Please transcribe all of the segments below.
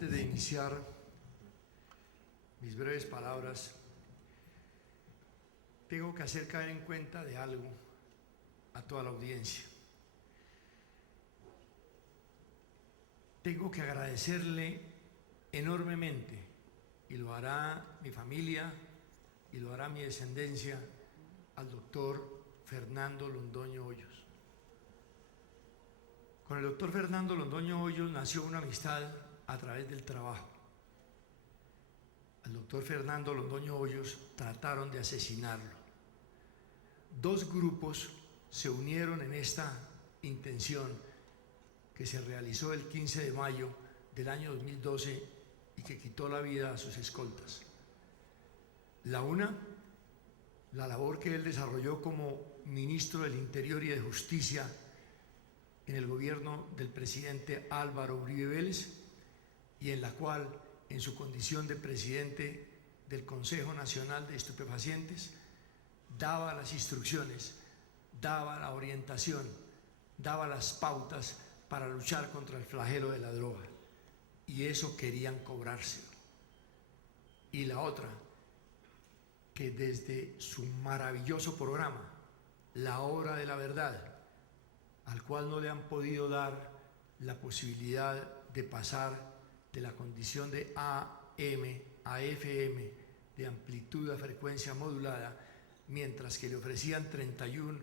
Antes de iniciar mis breves palabras, tengo que hacer caer en cuenta de algo a toda la audiencia. Tengo que agradecerle enormemente, y lo hará mi familia y lo hará mi descendencia, al doctor Fernando Londoño Hoyos. Con el doctor Fernando Londoño Hoyos nació una amistad a través del trabajo. Al doctor Fernando Londoño Hoyos trataron de asesinarlo. Dos grupos se unieron en esta intención que se realizó el 15 de mayo del año 2012 y que quitó la vida a sus escoltas. La una, la labor que él desarrolló como ministro del Interior y de Justicia en el gobierno del presidente Álvaro Uribe Vélez, y en la cual, en su condición de presidente del Consejo Nacional de Estupefacientes, daba las instrucciones, daba la orientación, daba las pautas para luchar contra el flagelo de la droga, y eso querían cobrárselo. Y la otra, que desde su maravilloso programa, La Hora de la Verdad, al cual no le han podido dar la posibilidad de pasar de la condición de AM a FM, de amplitud a frecuencia modulada, mientras que le ofrecían 31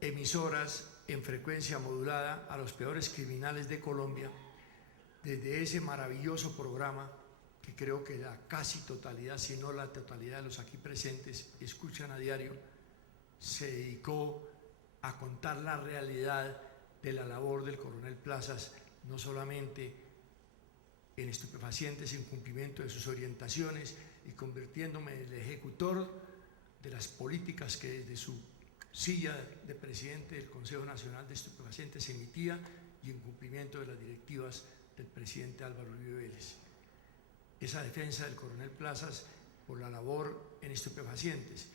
emisoras en frecuencia modulada a los peores criminales de Colombia. Desde ese maravilloso programa, que creo que la casi totalidad, si no la totalidad de los aquí presentes escuchan a diario, se dedicó a contar la realidad de la labor del coronel Plazas, no solamente en estupefacientes, en cumplimiento de sus orientaciones y convirtiéndome en el ejecutor de las políticas que desde su silla de presidente del Consejo Nacional de Estupefacientes se emitía, y en cumplimiento de las directivas del presidente Álvaro Uribe Vélez. Esa defensa del coronel Plazas por la labor en estupefacientes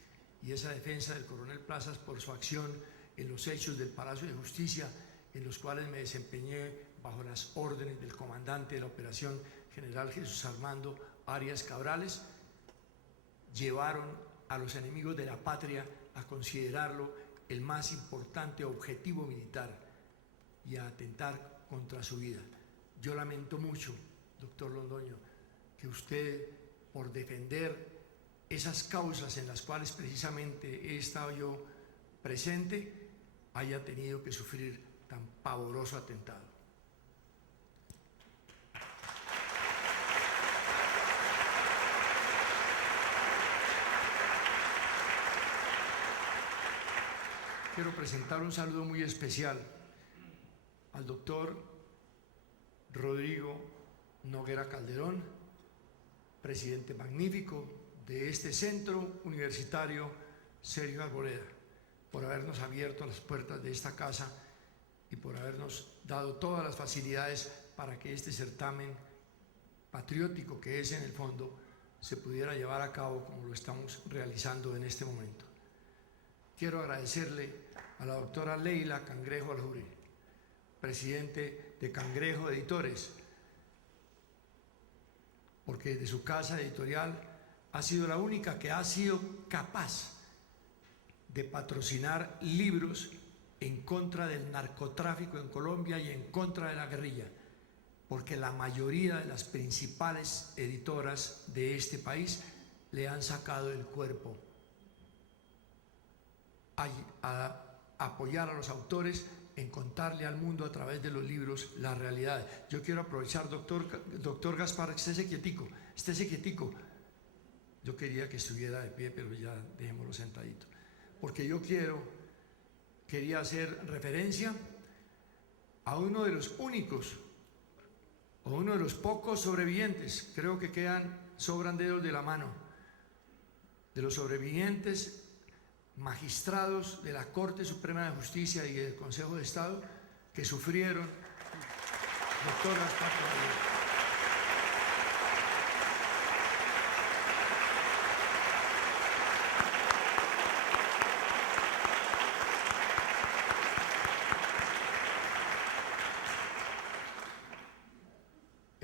y esa defensa del coronel Plazas por su acción en los hechos del Palacio de Justicia, en los cuales me desempeñé bajo las órdenes del comandante de la operación, general Jesús Armando Arias Cabrales, llevaron a los enemigos de la patria a considerarlo el más importante objetivo militar y a atentar contra su vida. Yo lamento mucho, doctor Londoño, que usted, por defender esas causas en las cuales precisamente he estado yo presente, haya tenido que sufrir tan pavoroso atentado. Quiero presentar un saludo muy especial al doctor Rodrigo Noguera Calderón, presidente magnífico de este centro universitario Sergio Arboleda, por habernos abierto las puertas de esta casa y por habernos dado todas las facilidades para que este certamen patriótico, que es en el fondo, se pudiera llevar a cabo como lo estamos realizando en este momento. Quiero agradecerle a la doctora Leila Cangrejo Aljuri, presidente de Cangrejo Editores, porque de su casa editorial ha sido la única que ha sido capaz de patrocinar libros en contra del narcotráfico en Colombia y en contra de la guerrilla, porque la mayoría de las principales editoras de este país le han sacado el cuerpo a apoyar a los autores en contarle al mundo a través de los libros la realidad. Yo quiero aprovechar, doctor Gaspar, estése quietico. Yo quería que estuviera de pie, pero ya dejémoslo sentadito, porque yo quería hacer referencia a uno de los únicos, o uno de los pocos sobrevivientes, creo que sobran dedos de la mano, de los sobrevivientes magistrados de la Corte Suprema de Justicia y del Consejo de Estado que sufrieron, doctor Gaspar.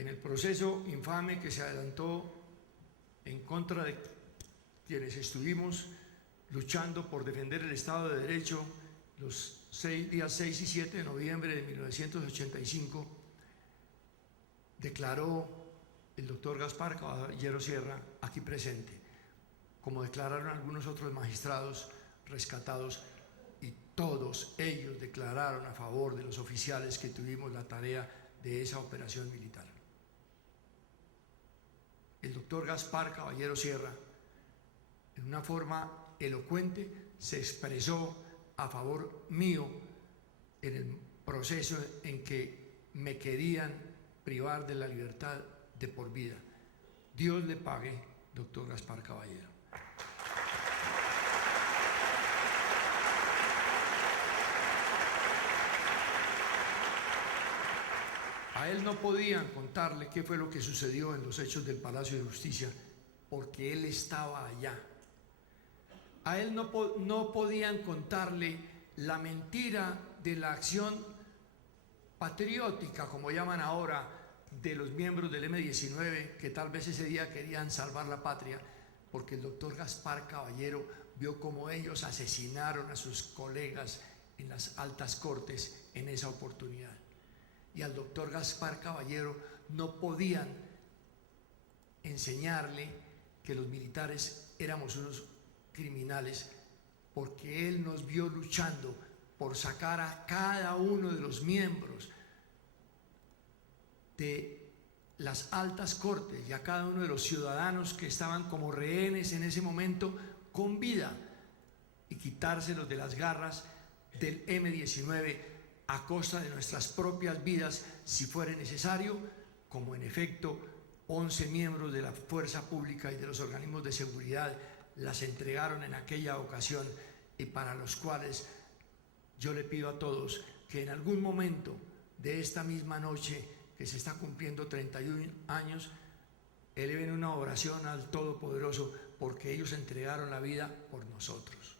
en el proceso infame que se adelantó en contra de quienes estuvimos luchando por defender el Estado de Derecho los días 6 y 7 de noviembre de 1985, declaró el doctor Gaspar Caballero Sierra, aquí presente, como declararon algunos otros magistrados rescatados, y todos ellos declararon a favor de los oficiales que tuvimos la tarea de esa operación militar. El doctor Gaspar Caballero Sierra, en una forma elocuente, se expresó a favor mío en el proceso en que me querían privar de la libertad de por vida. Dios le pague, doctor Gaspar Caballero. A él no podían contarle qué fue lo que sucedió en los hechos del Palacio de Justicia, porque él estaba allá. A él no podían contarle la mentira de la acción patriótica, como llaman ahora, de los miembros del M-19, que tal vez ese día querían salvar la patria, porque el doctor Gaspar Caballero vio cómo ellos asesinaron a sus colegas en las altas cortes en esa oportunidad. Y al doctor Gaspar Caballero no podían enseñarle que los militares éramos unos criminales, porque él nos vio luchando por sacar a cada uno de los miembros de las altas cortes y a cada uno de los ciudadanos que estaban como rehenes en ese momento con vida, y quitárselos de las garras del M-19 a costa de nuestras propias vidas, si fuera necesario, como en efecto 11 miembros de la fuerza pública y de los organismos de seguridad las entregaron en aquella ocasión, y para los cuales yo le pido a todos que en algún momento de esta misma noche, que se está cumpliendo 31 años, eleven una oración al Todopoderoso, porque ellos entregaron la vida por nosotros.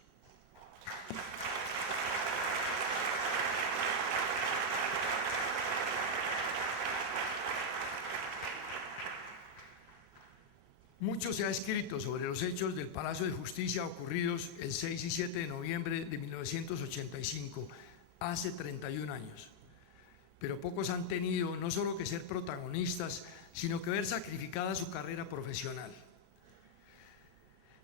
Mucho se ha escrito sobre los hechos del Palacio de Justicia ocurridos el 6 y 7 de noviembre de 1985, hace 31 años. Pero pocos han tenido no solo que ser protagonistas, sino que ver sacrificada su carrera profesional.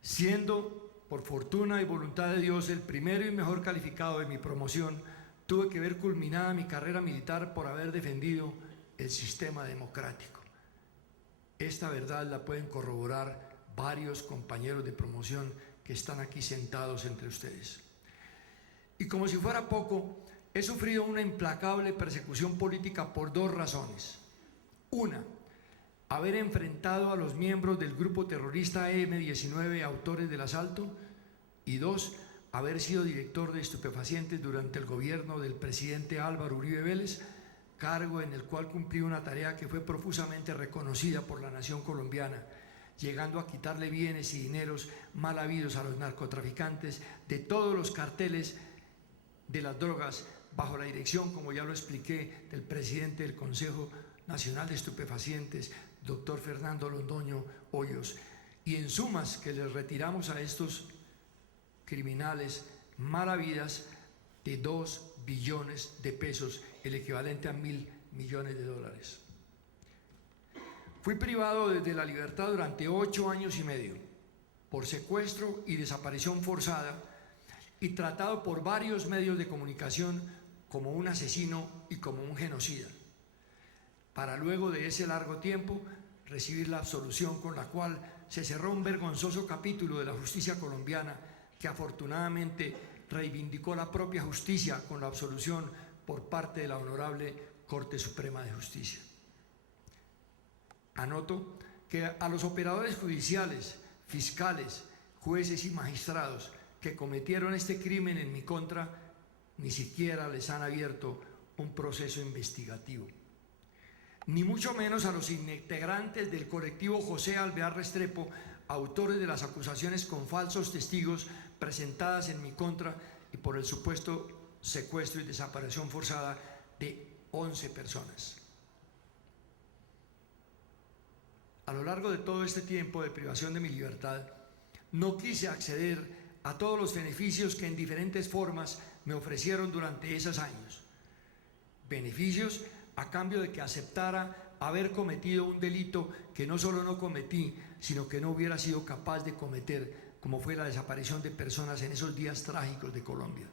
Siendo, por fortuna y voluntad de Dios, el primero y mejor calificado de mi promoción, tuve que ver culminada mi carrera militar por haber defendido el sistema democrático. Esta verdad la pueden corroborar varios compañeros de promoción que están aquí sentados entre ustedes. Y como si fuera poco, he sufrido una implacable persecución política por dos razones. Una, haber enfrentado a los miembros del grupo terrorista M-19, autores del asalto. Y dos, haber sido director de estupefacientes durante el gobierno del presidente Álvaro Uribe Vélez, cargo en el cual cumplí una tarea que fue profusamente reconocida por la nación colombiana, llegando a quitarle bienes y dineros mal habidos a los narcotraficantes de todos los carteles de las drogas, bajo la dirección, como ya lo expliqué, del presidente del Consejo Nacional de Estupefacientes, doctor Fernando Londoño Hoyos, y en sumas que les retiramos a estos criminales malavidas de 2 billones de pesos, el equivalente a $1.000 millones. Fui privado de la libertad durante 8 años y medio por secuestro y desaparición forzada, y tratado por varios medios de comunicación como un asesino y como un genocida, para luego de ese largo tiempo recibir la absolución con la cual se cerró un vergonzoso capítulo de la justicia colombiana, que afortunadamente reivindicó la propia justicia con la absolución por parte de la Honorable Corte Suprema de Justicia. Anoto que a los operadores judiciales, fiscales, jueces y magistrados que cometieron este crimen en mi contra, ni siquiera les han abierto un proceso investigativo. Ni mucho menos a los integrantes del colectivo José Alvear Restrepo, autores de las acusaciones con falsos testigos presentadas en mi contra y por el supuesto secuestro y desaparición forzada de 11 personas. A lo largo de todo este tiempo de privación de mi libertad, no quise acceder a todos los beneficios que en diferentes formas me ofrecieron durante esos años. Beneficios a cambio de que aceptara haber cometido un delito que no solo no cometí, sino que no hubiera sido capaz de cometer, como fue la desaparición de personas en esos días trágicos de Colombia.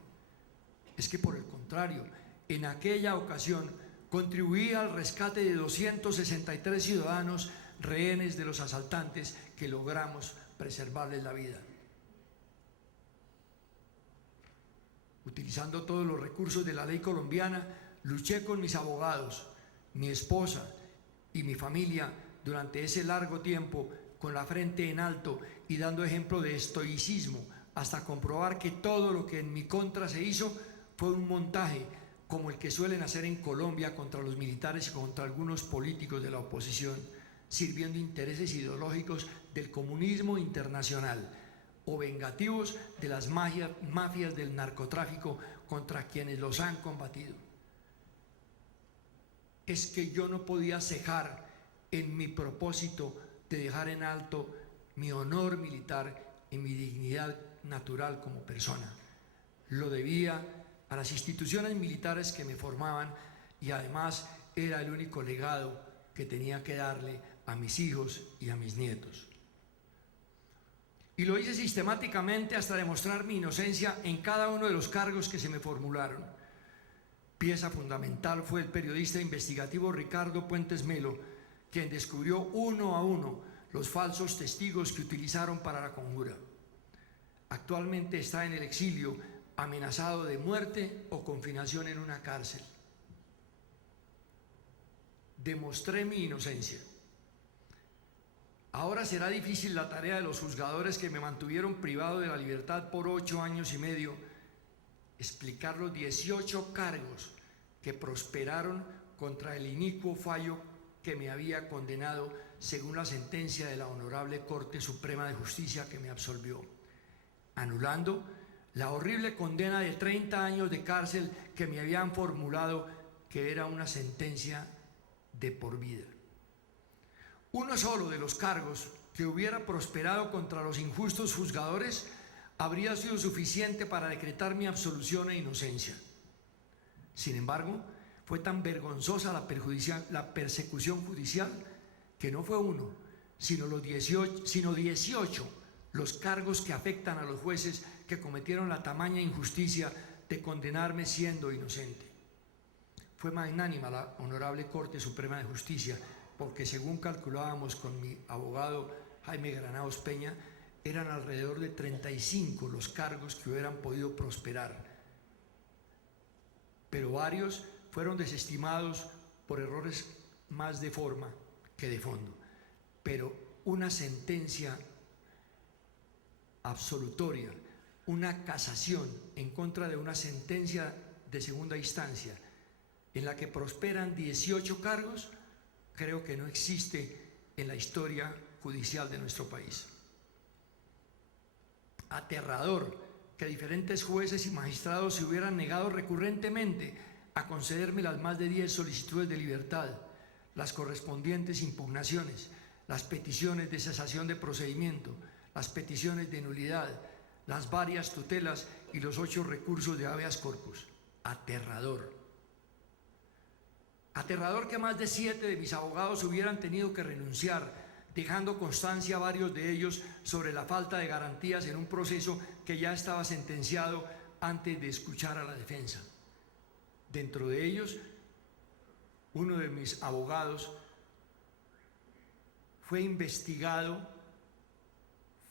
Es que por el contrario, en aquella ocasión contribuí al rescate de 263 ciudadanos rehenes de los asaltantes que logramos preservarles la vida. Utilizando todos los recursos de la ley colombiana, luché con mis abogados, mi esposa y mi familia durante ese largo tiempo con la frente en alto y dando ejemplo de estoicismo hasta comprobar que todo lo que en mi contra se hizo fue un montaje como el que suelen hacer en Colombia contra los militares y contra algunos políticos de la oposición, sirviendo intereses ideológicos del comunismo internacional o vengativos de las mafias del narcotráfico contra quienes los han combatido. Es que yo no podía cejar en mi propósito de dejar en alto mi honor militar y mi dignidad natural como persona. Lo debía a las instituciones militares que me formaban y además era el único legado que tenía que darle a mis hijos y a mis nietos. Y lo hice sistemáticamente hasta demostrar mi inocencia en cada uno de los cargos que se me formularon. Pieza fundamental fue el periodista investigativo Ricardo Puentes Melo, quien descubrió uno a uno los falsos testigos que utilizaron para la conjura. Actualmente está en el exilio, amenazado de muerte o confinación en una cárcel. Demostré mi inocencia. Ahora será difícil la tarea de los juzgadores que me mantuvieron privado de la libertad por 8 años y medio, explicar los 18 cargos que prosperaron contra el inicuo fallo que me había condenado según la sentencia de la Honorable Corte Suprema de Justicia que me absolvió, anulando la horrible condena de 30 años de cárcel que me habían formulado, que era una sentencia de por vida. Uno solo de los cargos que hubiera prosperado contra los injustos juzgadores habría sido suficiente para decretar mi absolución e inocencia. Sin embargo, fue tan vergonzosa la persecución judicial que no fue uno, sino 18 los cargos que afectan a los jueces que cometieron la tamaña injusticia de condenarme siendo inocente. Fue magnánima la Honorable Corte Suprema de Justicia, porque según calculábamos con mi abogado Jaime Granados Peña, eran alrededor de 35 los cargos que hubieran podido prosperar, pero varios fueron desestimados por errores más de forma que de fondo. Pero una sentencia absolutoria, una casación en contra de una sentencia de segunda instancia en la que prosperan 18 cargos, creo que no existe en la historia judicial de nuestro país. Aterrador que diferentes jueces y magistrados se hubieran negado recurrentemente a concederme las más de 10 solicitudes de libertad, las correspondientes impugnaciones, las peticiones de cesación de procedimiento, las peticiones de nulidad, las varias tutelas y los 8 recursos de habeas corpus. Aterrador. Aterrador que más de 7 de mis abogados hubieran tenido que renunciar, dejando constancia a varios de ellos sobre la falta de garantías en un proceso que ya estaba sentenciado antes de escuchar a la defensa. Dentro de ellos, uno de mis abogados fue investigado,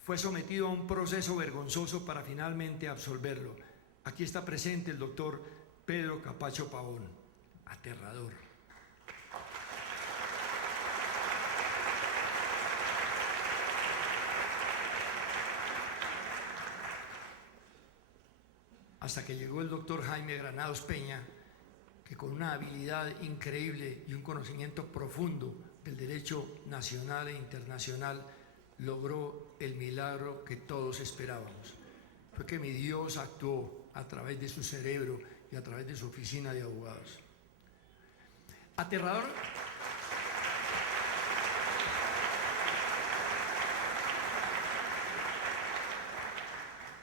fue sometido a un proceso vergonzoso para finalmente absolverlo. Aquí está presente el doctor Pedro Capacho Pavón. Aterrador. Hasta que llegó el doctor Jaime Granados Peña, que con una habilidad increíble y un conocimiento profundo del derecho nacional e internacional logró el milagro que todos esperábamos. Fue que mi Dios actuó a través de su cerebro y a través de su oficina de abogados. Aterrador.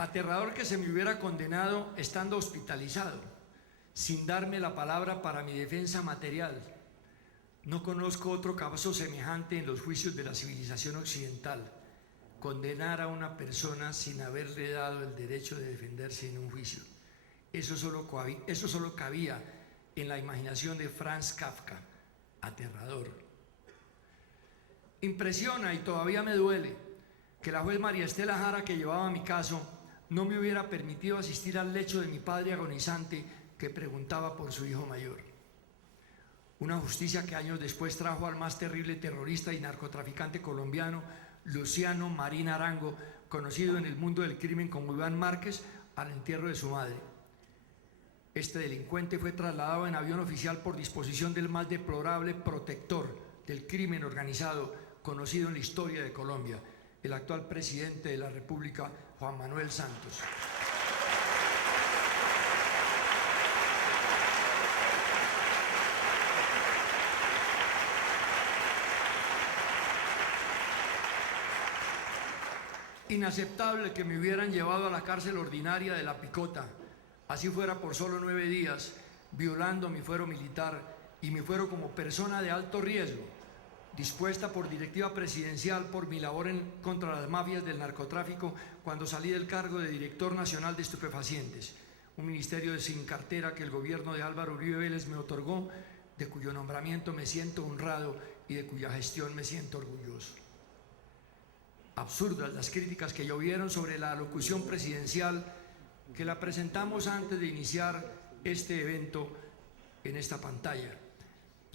Aterrador que se me hubiera condenado estando hospitalizado, sin darme la palabra para mi defensa material. No conozco otro caso semejante en los juicios de la civilización occidental: condenar a una persona sin haberle dado el derecho de defenderse en un juicio. Eso solo cabía en la imaginación de Franz Kafka. Aterrador. Impresiona y todavía me duele que la juez María Estela Jara, que llevaba mi caso, no me hubiera permitido asistir al lecho de mi padre agonizante, que preguntaba por su hijo mayor. Una justicia que años después trajo al más terrible terrorista y narcotraficante colombiano, Luciano Marín Arango, conocido en el mundo del crimen como Iván Márquez, al entierro de su madre. Este delincuente fue trasladado en avión oficial por disposición del más deplorable protector del crimen organizado conocido en la historia de Colombia, el actual presidente de la República, Juan Manuel Santos. Inaceptable que me hubieran llevado a la cárcel ordinaria de La Picota, así fuera por solo 9 días, violando mi fuero militar y mi fuero como persona de alto riesgo, dispuesta por directiva presidencial por mi labor contra las mafias del narcotráfico cuando salí del cargo de Director Nacional de Estupefacientes, un ministerio sin cartera que el gobierno de Álvaro Uribe Vélez me otorgó, de cuyo nombramiento me siento honrado y de cuya gestión me siento orgulloso. Absurdas las críticas que llovieron sobre la alocución presidencial que la presentamos antes de iniciar este evento en esta pantalla.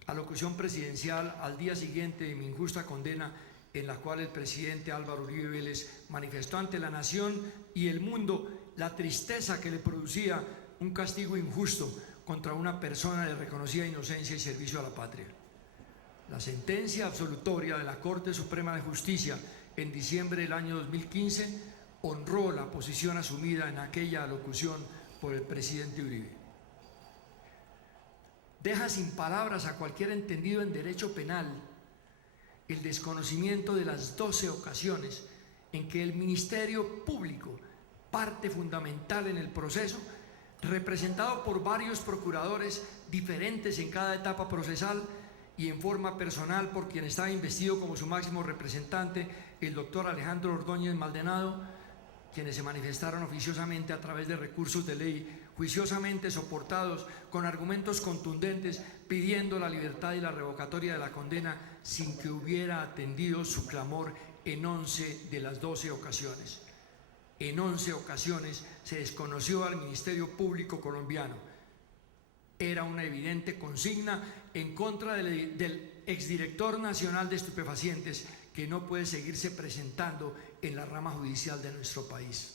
Alocución presidencial al día siguiente de mi injusta condena, en la cual el presidente Álvaro Uribe Vélez manifestó ante la nación y el mundo la tristeza que le producía un castigo injusto contra una persona de reconocida inocencia y servicio a la patria. La sentencia absolutoria de la Corte Suprema de Justicia en diciembre del año 2015 honró la posición asumida en aquella alocución por el presidente Uribe. Deja sin palabras a cualquier entendido en derecho penal el desconocimiento de las 12 ocasiones en que el Ministerio Público, parte fundamental en el proceso, representado por varios procuradores diferentes en cada etapa procesal y en forma personal por quien estaba investido como su máximo representante, el doctor Alejandro Ordóñez Maldonado, quienes se manifestaron oficiosamente a través de recursos de ley, juiciosamente soportados con argumentos contundentes, pidiendo la libertad y la revocatoria de la condena sin que hubiera atendido su clamor en 11 de las 12 ocasiones. En 11 ocasiones se desconoció al Ministerio Público colombiano. Era una evidente consigna en contra del exdirector nacional de estupefacientes, que no puede seguirse presentando en la rama judicial de nuestro país.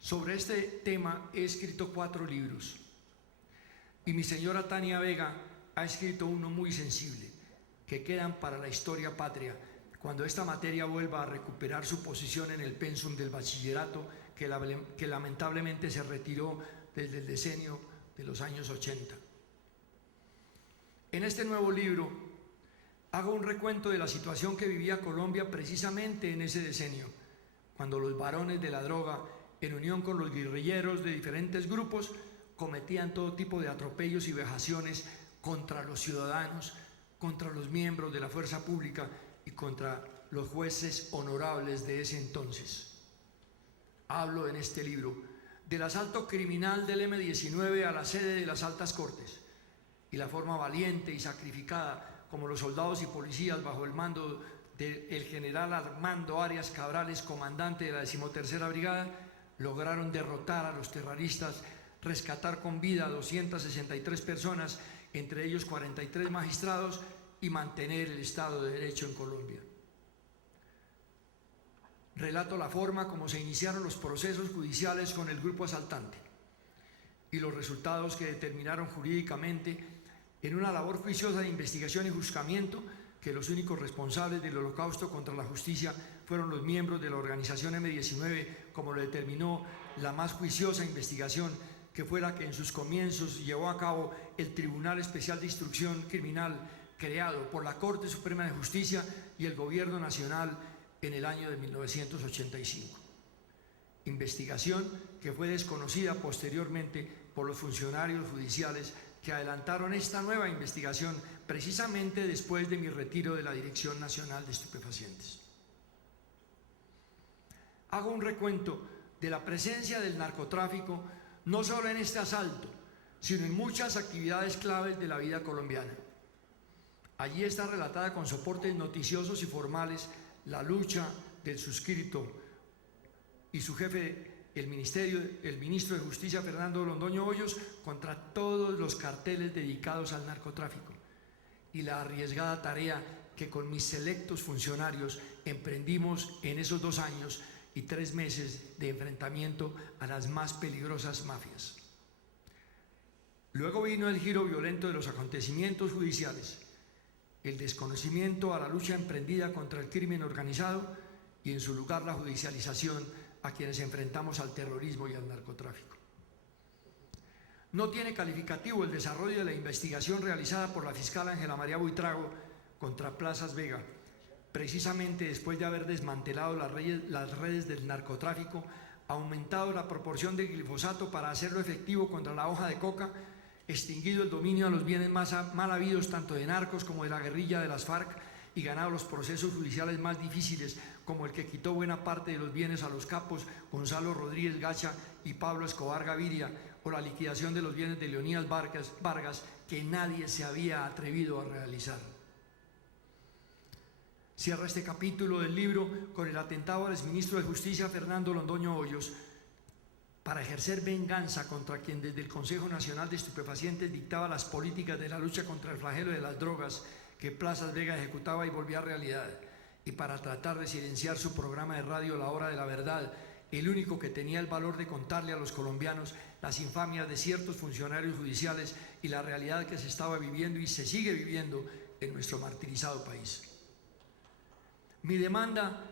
Sobre este tema he escrito 4 libros y mi señora Tania Vega ha escrito uno muy sensible, que quedan para la historia patria cuando esta materia vuelva a recuperar su posición en el pensum del bachillerato que lamentablemente se retiró desde el decenio de los años 80. En este nuevo libro hago un recuento de la situación que vivía Colombia precisamente en ese decenio, cuando los varones de la droga, en unión con los guerrilleros de diferentes grupos, cometían todo tipo de atropellos y vejaciones contra los ciudadanos, contra los miembros de la fuerza pública y contra los jueces honorables de ese entonces. Hablo en este libro del asalto criminal del M-19 a la sede de las altas cortes y la forma valiente y sacrificada como los soldados y policías bajo el mando del general Armando Arias Cabrales, comandante de la 13ª Brigada, lograron derrotar a los terroristas, rescatar con vida a 263 personas, entre ellos 43 magistrados, y mantener el Estado de Derecho en Colombia. Relato la forma como se iniciaron los procesos judiciales con el grupo asaltante y los resultados que determinaron jurídicamente en una labor juiciosa de investigación y juzgamiento, que los únicos responsables del holocausto contra la justicia fueron los miembros de la organización M-19, como lo determinó la más juiciosa investigación, que fue la que en sus comienzos llevó a cabo el Tribunal Especial de Instrucción Criminal, creado por la Corte Suprema de Justicia y el Gobierno Nacional en el año de 1985. investigación que fue desconocida posteriormente por los funcionarios judiciales que adelantaron esta nueva investigación precisamente después de mi retiro de la Dirección Nacional de Estupefacientes. Hago un recuento de la presencia del narcotráfico no solo en este asalto, sino en muchas actividades claves de la vida colombiana. Allí está relatada con soportes noticiosos y formales la lucha del suscrito y su jefe, el ministro de Justicia, Fernando Londoño Hoyos, contra todos los carteles dedicados al narcotráfico, y la arriesgada tarea que con mis selectos funcionarios emprendimos en esos 2 años y 3 meses de enfrentamiento a las más peligrosas mafias. Luego vino el giro violento de los acontecimientos judiciales, el desconocimiento a la lucha emprendida contra el crimen organizado y en su lugar la judicialización a quienes enfrentamos al terrorismo y al narcotráfico. No tiene calificativo el desarrollo de la investigación realizada por la fiscal Ángela María Buitrago contra Plazas Vega, precisamente después de haber desmantelado las redes del narcotráfico, aumentado la proporción de glifosato para hacerlo efectivo contra la hoja de coca, extinguido el dominio a los bienes mal habidos tanto de narcos como de la guerrilla de las FARC y ganado los procesos judiciales más difíciles, como el que quitó buena parte de los bienes a los capos Gonzalo Rodríguez Gacha y Pablo Escobar Gaviria, o la liquidación de los bienes de Leonidas Vargas, que nadie se había atrevido a realizar. Cierra este capítulo del libro con el atentado al exministro de Justicia Fernando Londoño Hoyos para ejercer venganza contra quien desde el Consejo Nacional de Estupefacientes dictaba las políticas de la lucha contra el flagelo de las drogas que Plazas Vega ejecutaba y volvía realidad, y para tratar de silenciar su programa de radio La Hora de la Verdad, el único que tenía el valor de contarle a los colombianos las infamias de ciertos funcionarios judiciales y la realidad que se estaba viviendo y se sigue viviendo en nuestro martirizado país. Mi demanda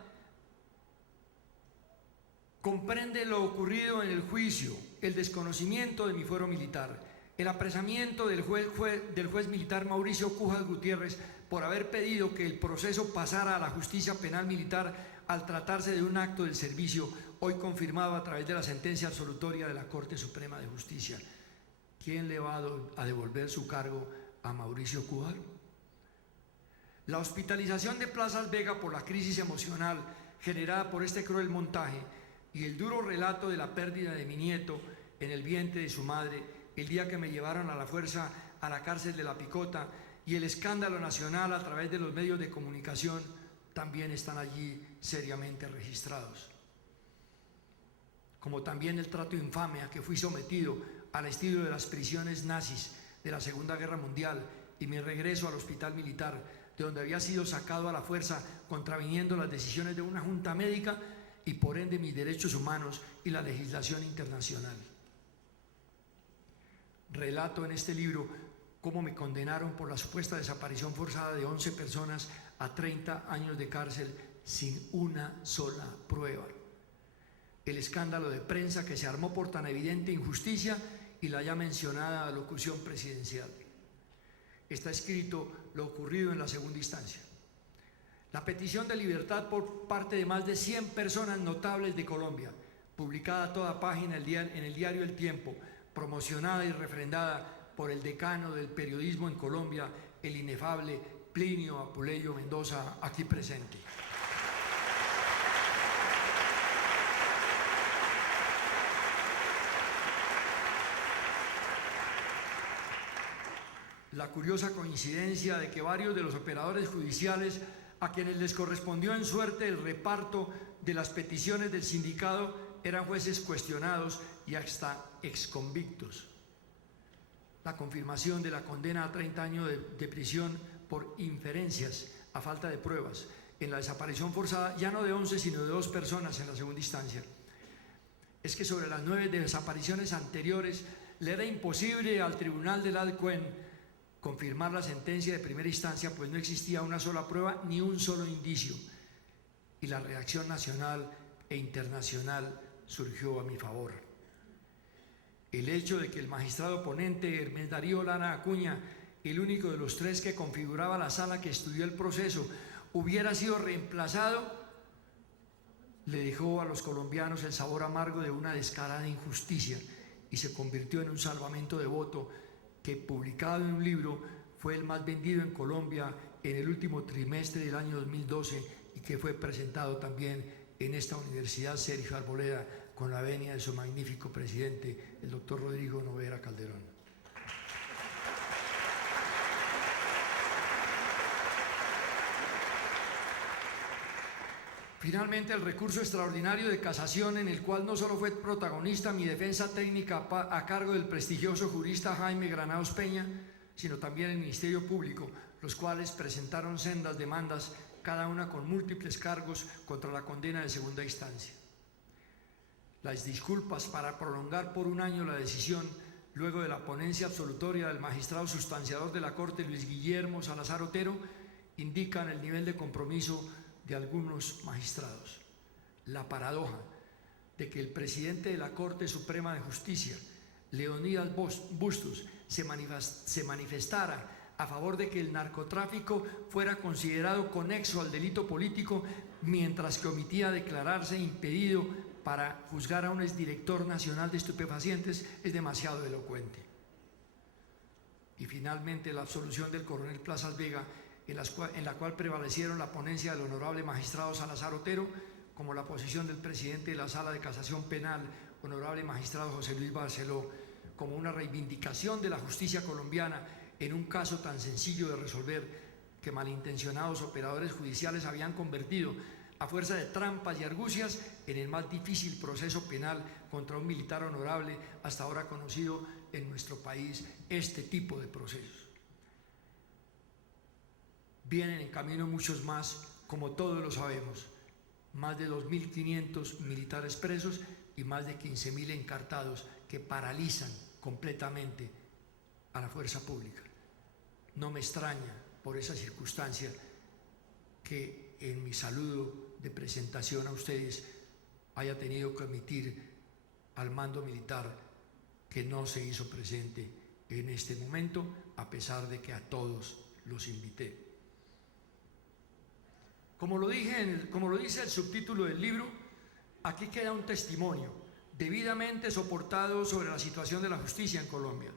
comprende lo ocurrido en el juicio, el desconocimiento de mi fuero militar, el apresamiento del juez militar Mauricio Cujas Gutiérrez por haber pedido que el proceso pasara a la justicia penal militar al tratarse de un acto del servicio, hoy confirmado a través de la sentencia absolutoria de la Corte Suprema de Justicia. ¿Quién le va a devolver su cargo a Mauricio Cujas? La hospitalización de Plazas Vega por la crisis emocional generada por este cruel montaje y el duro relato de la pérdida de mi nieto en el vientre de su madre el día que me llevaron a la fuerza a la cárcel de La Picota y el escándalo nacional a través de los medios de comunicación también están allí seriamente registrados. Como también el trato infame a que fui sometido al estilo de las prisiones nazis de la Segunda Guerra Mundial y mi regreso al hospital militar, de donde había sido sacado a la fuerza contraviniendo las decisiones de una junta médica y por ende mis derechos humanos y la legislación internacional. Relato en este libro cómo me condenaron por la supuesta desaparición forzada de 11 personas a 30 años de cárcel sin una sola prueba. El escándalo de prensa que se armó por tan evidente injusticia y la ya mencionada alocución presidencial. Está escrito lo ocurrido en la segunda instancia. La petición de libertad por parte de más de 100 personas notables de Colombia, publicada a toda página en el diario El Tiempo, promocionada y refrendada por el decano del periodismo en Colombia, el inefable Plinio Apuleyo Mendoza, aquí presente. La curiosa coincidencia de que varios de los operadores judiciales a quienes les correspondió en suerte el reparto de las peticiones del sindicato eran jueces cuestionados y hasta exconvictos. La confirmación de la condena a 30 años de prisión por inferencias a falta de pruebas en la desaparición forzada, ya no de 11 sino de 2 personas en la segunda instancia. Es que sobre las 9 desapariciones anteriores le era imposible al tribunal del Alcoen confirmar la sentencia de primera instancia, pues no existía una sola prueba ni un solo indicio, y la reacción nacional e internacional surgió a mi favor. El hecho de que el magistrado ponente Hermes Darío Lara Acuña, el único de los 3 que configuraba la sala que estudió el proceso, hubiera sido reemplazado le dejó a los colombianos el sabor amargo de una descarada injusticia y se convirtió en un salvamento devoto que, publicado en un libro, fue el más vendido en Colombia en el último trimestre del año 2012 y que fue presentado también en esta Universidad Sergio Arboleda con la venia de su magnífico presidente, el doctor Rodrigo Noguera Calderón. Finalmente, el recurso extraordinario de casación, en el cual no solo fue protagonista mi defensa técnica a cargo del prestigioso jurista Jaime Granados Peña, sino también el Ministerio Público, los cuales presentaron sendas demandas, cada una con múltiples cargos contra la condena de segunda instancia. Las disculpas para prolongar por un año la decisión, luego de la ponencia absolutoria del magistrado sustanciador de la Corte, Luis Guillermo Salazar Otero, indican el nivel de compromiso de algunos magistrados. La paradoja de que el presidente de la Corte Suprema de Justicia, Leonidas Bustos, se manifestara a favor de que el narcotráfico fuera considerado conexo al delito político, mientras que omitía declararse impedido para juzgar a un exdirector nacional de estupefacientes, es demasiado elocuente. Y finalmente, la absolución del coronel Plazas Vega, en la cual prevalecieron la ponencia del honorable magistrado Salazar Otero, como la posición del presidente de la Sala de Casación Penal, honorable magistrado José Luis Barceló, como una reivindicación de la justicia colombiana en un caso tan sencillo de resolver que malintencionados operadores judiciales habían convertido, a fuerza de trampas y argucias, en el más difícil proceso penal contra un militar honorable hasta ahora conocido en nuestro país. Este tipo de procesos. Vienen en camino muchos más, como todos lo sabemos, más de 2.500 militares presos y más de 15.000 encartados que paralizan completamente a la fuerza pública. No me extraña, por esa circunstancia, que en mi saludo de presentación a ustedes haya tenido que omitir al mando militar, que no se hizo presente en este momento, a pesar de que a todos los invité. Como lo dice el subtítulo del libro, aquí queda un testimonio debidamente soportado sobre la situación de la justicia en Colombia,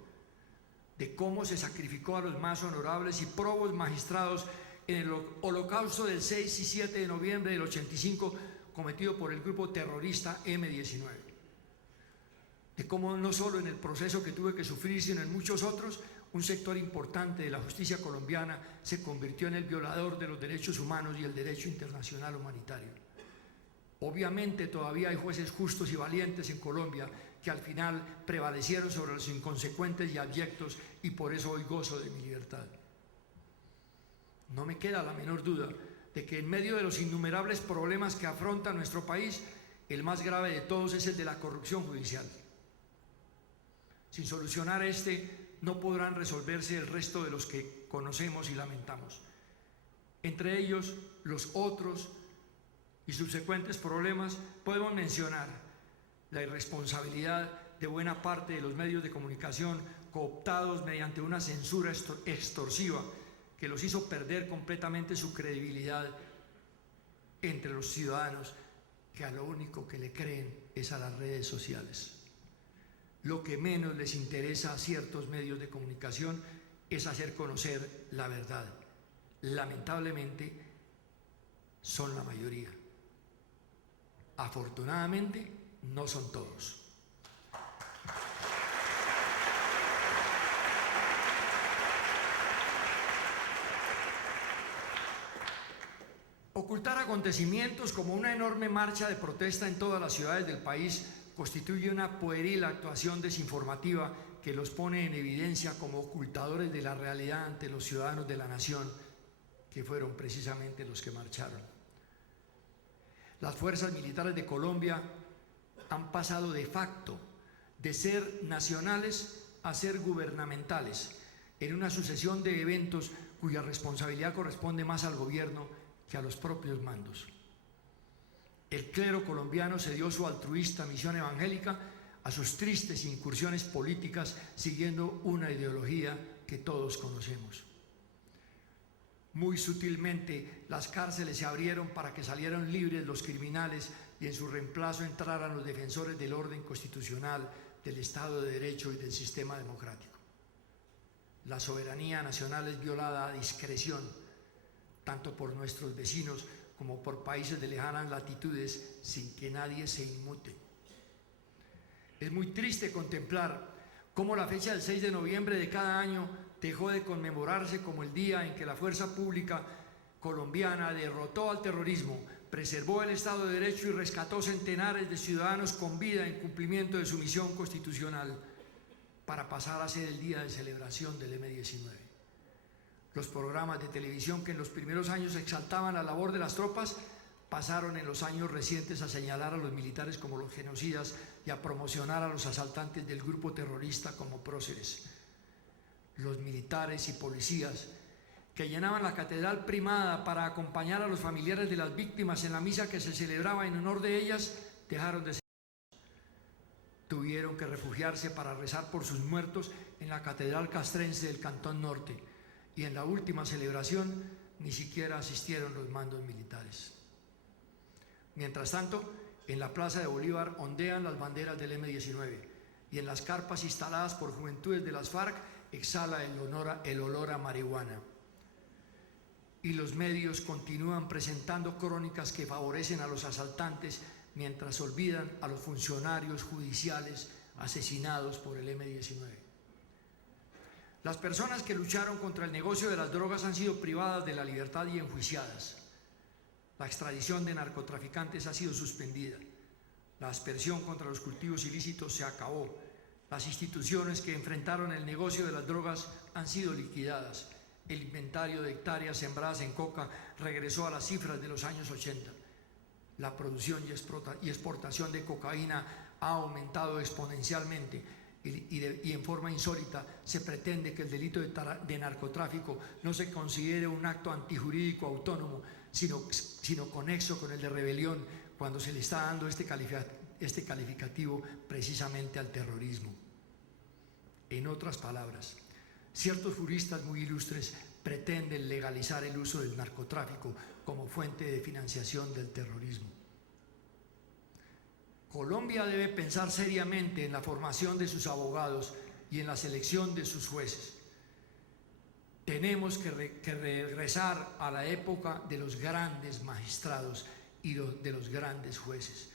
de cómo se sacrificó a los más honorables y probos magistrados en el holocausto del 6 y 7 de noviembre del 85 cometido por el grupo terrorista M-19, de cómo no solo en el proceso que tuve que sufrir, sino en muchos otros, un sector importante de la justicia colombiana se convirtió en el violador de los derechos humanos y el derecho internacional humanitario. Obviamente todavía hay jueces justos y valientes en Colombia que al final prevalecieron sobre los inconsecuentes y abyectos, y por eso hoy gozo de mi libertad. No me queda la menor duda de que en medio de los innumerables problemas que afronta nuestro país, el más grave de todos es el de la corrupción judicial. Sin solucionar no podrán resolverse el resto de los que conocemos y lamentamos. Entre ellos, los otros y subsecuentes problemas, podemos mencionar la irresponsabilidad de buena parte de los medios de comunicación cooptados mediante una censura extorsiva que los hizo perder completamente su credibilidad entre los ciudadanos, que a lo único que le creen es a las redes sociales. Lo que menos les interesa a ciertos medios de comunicación es hacer conocer la verdad. Lamentablemente, son la mayoría. Afortunadamente, no son todos. Ocultar acontecimientos como una enorme marcha de protesta en todas las ciudades del país constituye una pueril actuación desinformativa que los pone en evidencia como ocultadores de la realidad ante los ciudadanos de la nación, que fueron precisamente los que marcharon. Las fuerzas militares de Colombia han pasado de facto de ser nacionales a ser gubernamentales, en una sucesión de eventos cuya responsabilidad corresponde más al gobierno que a los propios mandos. El clero colombiano se dio su altruista misión evangélica a sus tristes incursiones políticas, siguiendo una ideología que todos conocemos. Muy sutilmente, las cárceles se abrieron para que salieran libres los criminales y en su reemplazo entraran los defensores del orden constitucional, del Estado de Derecho y del sistema democrático. La soberanía nacional es violada a discreción, tanto por nuestros vecinos como por países de lejanas latitudes, sin que nadie se inmute. Es muy triste contemplar cómo la fecha del 6 de noviembre de cada año dejó de conmemorarse como el día en que la fuerza pública colombiana derrotó al terrorismo, preservó el Estado de Derecho y rescató centenares de ciudadanos con vida en cumplimiento de su misión constitucional, para pasar a ser el día de celebración del M-19. Los programas de televisión que en los primeros años exaltaban la labor de las tropas pasaron en los años recientes a señalar a los militares como los genocidas y a promocionar a los asaltantes del grupo terrorista como próceres. Los militares y policías que llenaban la catedral primada para acompañar a los familiares de las víctimas en la misa que se celebraba en honor de ellas, dejaron de ser. Tuvieron que refugiarse para rezar por sus muertos en la catedral castrense del Cantón Norte, y en la última celebración ni siquiera asistieron los mandos militares. Mientras tanto, en la Plaza de Bolívar ondean las banderas del M-19 y en las carpas instaladas por juventudes de las FARC exhala el olor a marihuana. Y los medios continúan presentando crónicas que favorecen a los asaltantes mientras olvidan a los funcionarios judiciales asesinados por el M-19. Las personas que lucharon contra el negocio de las drogas han sido privadas de la libertad y enjuiciadas. La extradición de narcotraficantes ha sido suspendida. La aspersión contra los cultivos ilícitos se acabó. Las instituciones que enfrentaron el negocio de las drogas han sido liquidadas. El inventario de hectáreas sembradas en coca regresó a las cifras de los años 80. La producción y exportación de cocaína ha aumentado exponencialmente y en forma insólita se pretende que el delito de narcotráfico no se considere un acto antijurídico autónomo, sino conexo con el de rebelión, cuando se le está dando este calificativo precisamente al terrorismo. En otras palabras, ciertos juristas muy ilustres pretenden legalizar el uso del narcotráfico como fuente de financiación del terrorismo. Colombia debe pensar seriamente en la formación de sus abogados y en la selección de sus jueces. Tenemos que regresar a la época de los grandes magistrados y de los grandes jueces,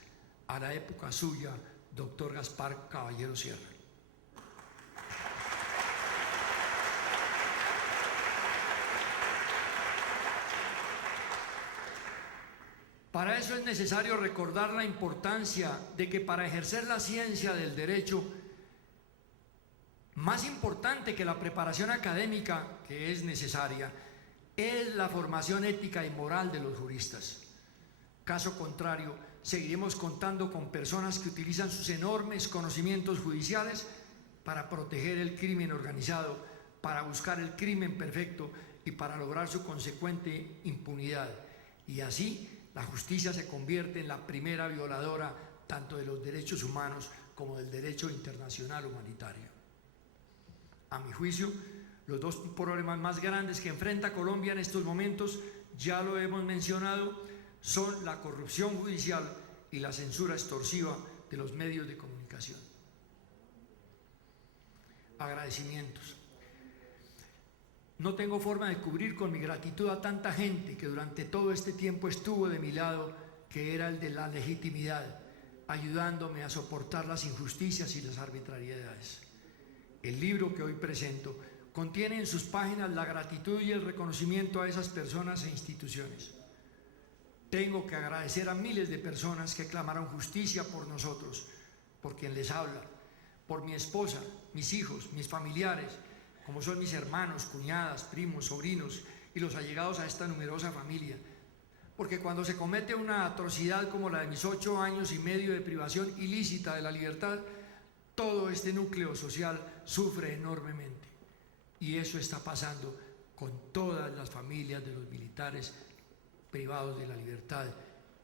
a la época suya, doctor Gaspar Caballero Sierra. Para eso es necesario recordar la importancia de que para ejercer la ciencia del derecho, más importante que la preparación académica, que es necesaria, es la formación ética y moral de los juristas. Caso contrario, seguiremos contando con personas que utilizan sus enormes conocimientos judiciales para proteger el crimen organizado, para buscar el crimen perfecto y para lograr su consecuente impunidad. Y así, la justicia se convierte en la primera violadora tanto de los derechos humanos como del derecho internacional humanitario. A mi juicio, los dos problemas más grandes que enfrenta Colombia en estos momentos, ya lo hemos mencionado, son la corrupción judicial y la censura extorsiva de los medios de comunicación. Agradecimientos. No tengo forma de cubrir con mi gratitud a tanta gente que durante todo este tiempo estuvo de mi lado, que era el de la legitimidad, ayudándome a soportar las injusticias y las arbitrariedades. El libro que hoy presento contiene en sus páginas la gratitud y el reconocimiento a esas personas e instituciones. Tengo que agradecer a miles de personas que clamaron justicia por nosotros, por quien les habla, por mi esposa, mis hijos, mis familiares, como son mis hermanos, cuñadas, primos, sobrinos y los allegados a esta numerosa familia. Porque cuando se comete una atrocidad como la de mis 8 años y medio de privación ilícita de la libertad, todo este núcleo social sufre enormemente. Y eso está pasando con todas las familias de los militares privados de la libertad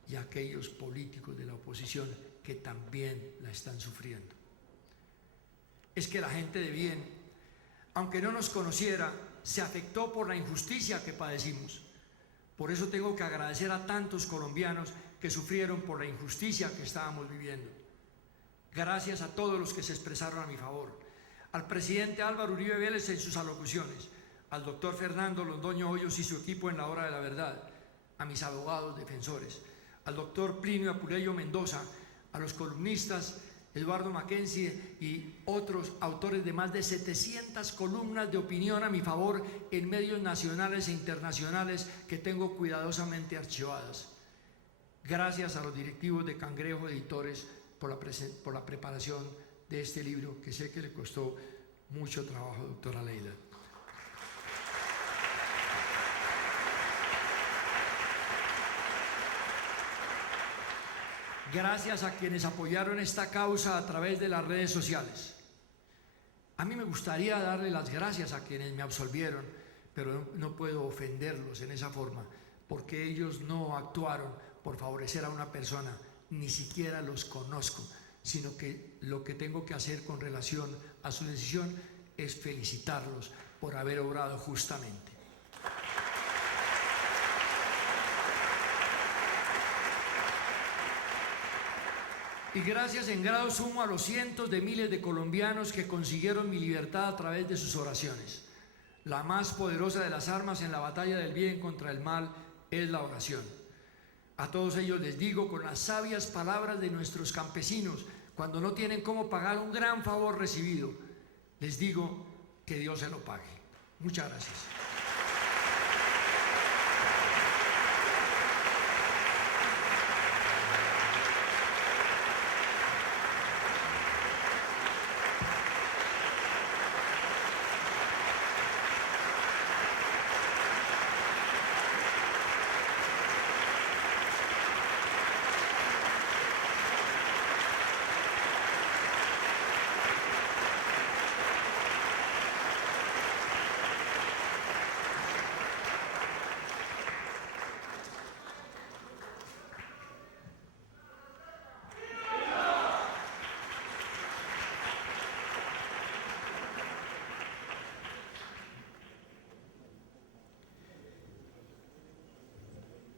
y aquellos políticos de la oposición que también la están sufriendo. Es que la gente de bien, aunque no nos conociera, se afectó por la injusticia que padecimos. Por eso tengo que agradecer a tantos colombianos que sufrieron por la injusticia que estábamos viviendo. Gracias a todos los que se expresaron a mi favor. Al presidente Álvaro Uribe Vélez en sus alocuciones, al doctor Fernando Londoño Hoyos y su equipo en la hora de la verdad, a mis abogados defensores, al doctor Plinio Apuleyo Mendoza, a los columnistas Eduardo Mackenzie y otros autores de más de 700 columnas de opinión a mi favor en medios nacionales e internacionales que tengo cuidadosamente archivadas. Gracias a los directivos de Cangrejo Editores por la preparación de este libro, que sé que le costó mucho trabajo, doctora Leila. Gracias a quienes apoyaron esta causa a través de las redes sociales. A mí me gustaría darle las gracias a quienes me absolvieron, pero no puedo ofenderlos en esa forma, porque ellos no actuaron por favorecer a una persona, ni siquiera los conozco, sino que lo que tengo que hacer con relación a su decisión es felicitarlos por haber obrado justamente. Y gracias en grado sumo a los cientos de miles de colombianos que consiguieron mi libertad a través de sus oraciones. La más poderosa de las armas en la batalla del bien contra el mal es la oración. A todos ellos les digo con las sabias palabras de nuestros campesinos, cuando no tienen cómo pagar un gran favor recibido, les digo que Dios se lo pague. Muchas gracias.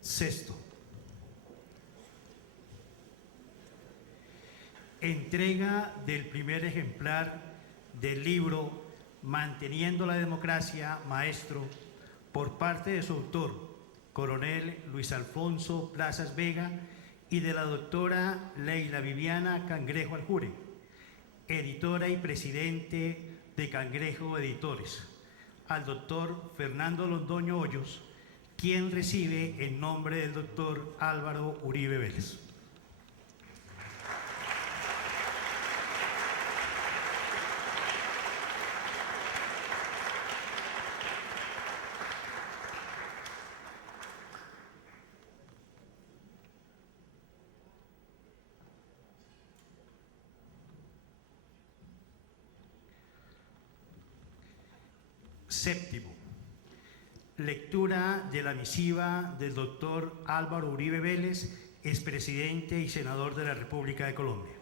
Sexto, entrega del primer ejemplar del libro Manteniendo la Democracia, Maestro, por parte de su autor, coronel Luis Alfonso Plazas Vega, y de la doctora Leila Viviana Cangrejo Aljure, editora y presidente de Cangrejo Editores, al doctor Fernando Londoño Hoyos, quien recibe en nombre del doctor Álvaro Uribe Vélez. Séptimo, lectura de la misiva del doctor Álvaro Uribe Vélez, expresidente y senador de la República de Colombia.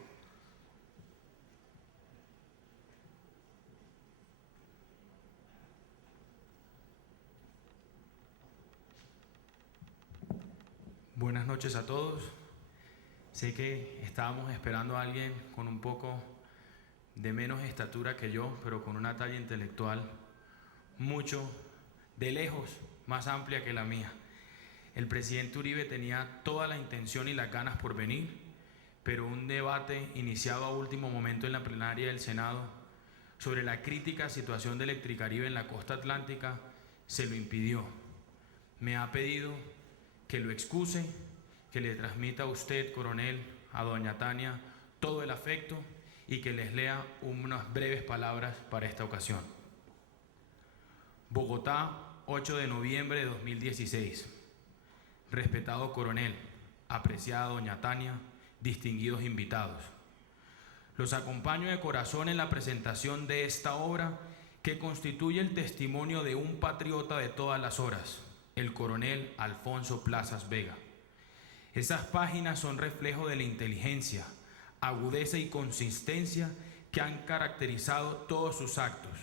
Buenas noches a todos. Sé que estábamos esperando a alguien con un poco de menos estatura que yo, pero con una talla intelectual mucho de lejos más amplia que la mía. El presidente Uribe tenía toda la intención y las ganas por venir, pero un debate iniciado a último momento en la plenaria del Senado sobre la crítica situación de Electricaribe en la costa atlántica se lo impidió. Me ha pedido que lo excuse, que le transmita a usted, coronel, a doña Tania, todo el afecto y que les lea unas breves palabras para esta ocasión. Bogotá, 8 de noviembre de 2016. Respetado coronel, apreciada doña Tania, distinguidos invitados. Los acompaño de corazón en la presentación de esta obra que constituye el testimonio de un patriota de todas las horas, el coronel Alfonso Plazas Vega. Esas páginas son reflejo de la inteligencia, agudeza y consistencia que han caracterizado todos sus actos.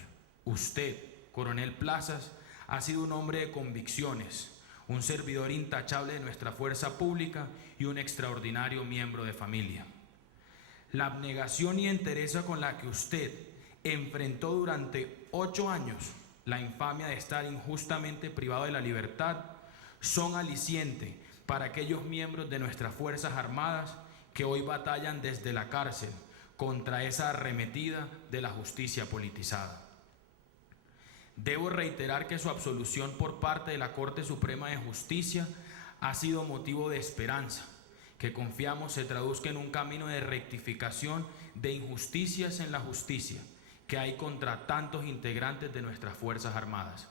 Usted, coronel Plazas, ha sido un hombre de convicciones, un servidor intachable de nuestra fuerza pública y un extraordinario miembro de familia. La abnegación y entereza con la que usted enfrentó durante 8 años la infamia de estar injustamente privado de la libertad son aliciente para aquellos miembros de nuestras Fuerzas Armadas que hoy batallan desde la cárcel contra esa arremetida de la justicia politizada. Debo reiterar que su absolución por parte de la Corte Suprema de Justicia ha sido motivo de esperanza, que confiamos se traduzca en un camino de rectificación de injusticias en la justicia que hay contra tantos integrantes de nuestras Fuerzas Armadas.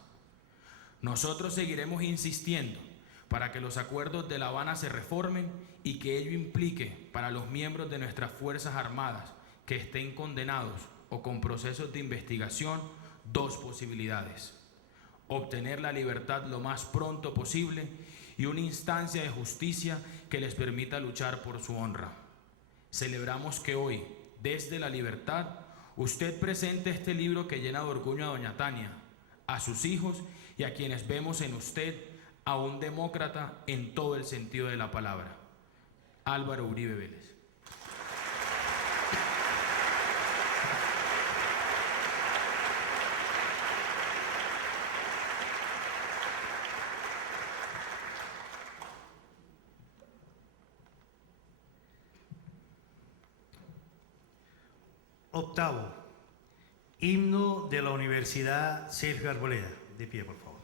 Nosotros seguiremos insistiendo para que los acuerdos de La Habana se reformen y que ello implique para los miembros de nuestras Fuerzas Armadas que estén condenados o con procesos de investigación 2 posibilidades: obtener la libertad lo más pronto posible y una instancia de justicia que les permita luchar por su honra. Celebramos que hoy, desde la libertad, usted presente este libro que llena de orgullo a doña Tania, a sus hijos y a quienes vemos en usted a un demócrata en todo el sentido de la palabra. Álvaro Uribe Vélez. Octavo, himno de la Universidad Sergio Arboleda. De pie, por favor.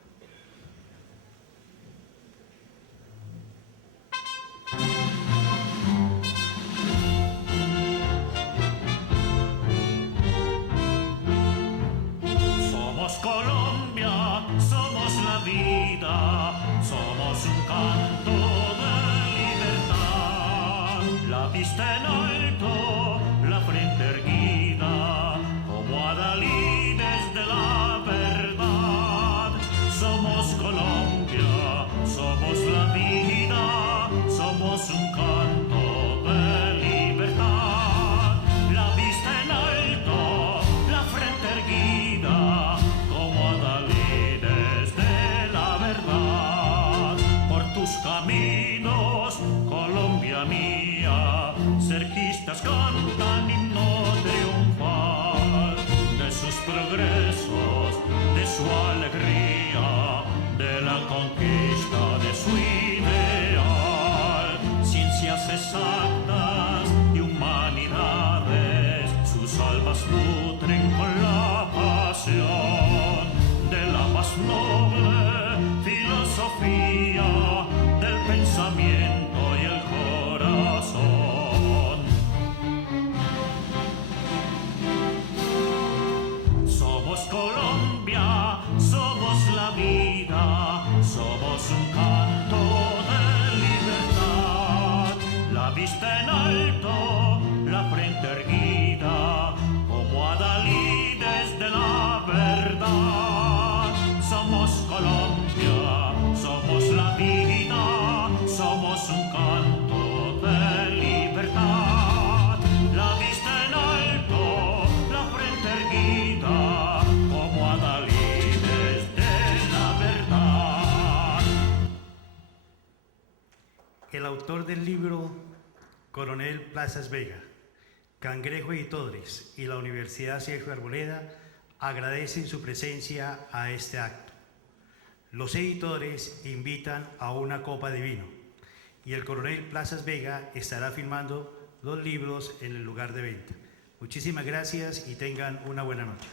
Somos Colombia, somos la vida, somos un canto de libertad. La vista en alto, la frente erguida, como Adalí desde la verdad. Somos Colombia, somos la vida, somos un canto de libertad. La vista en alto, la frente erguida, como Adalí desde la verdad. Por tus caminos, Colombia mía, cerquistas cantan himno triunfal de sus progresos, de su alegría, de la conquista de su ideal. Ciencias exactas y humanidades, sus almas nutren con la pasión de la más noble filosofía del pensamiento y el corazón. Somos Colombia, somos la vida, somos un canto de libertad. La vista en alto, la frente erguida, como Adalí desde la verdad. Somos Colombia, somos la vida, somos un canto de libertad. La vista en alto, la frente erguida, como Adalí desde la verdad. El autor del libro, Coronel Plazas Vega, Cangrejo Editores y la Universidad Sergio Arboleda agradecen su presencia a este acto. Los editores invitan a una copa de vino y el coronel Plazas Vega estará firmando los libros en el lugar de venta. Muchísimas gracias y tengan una buena noche.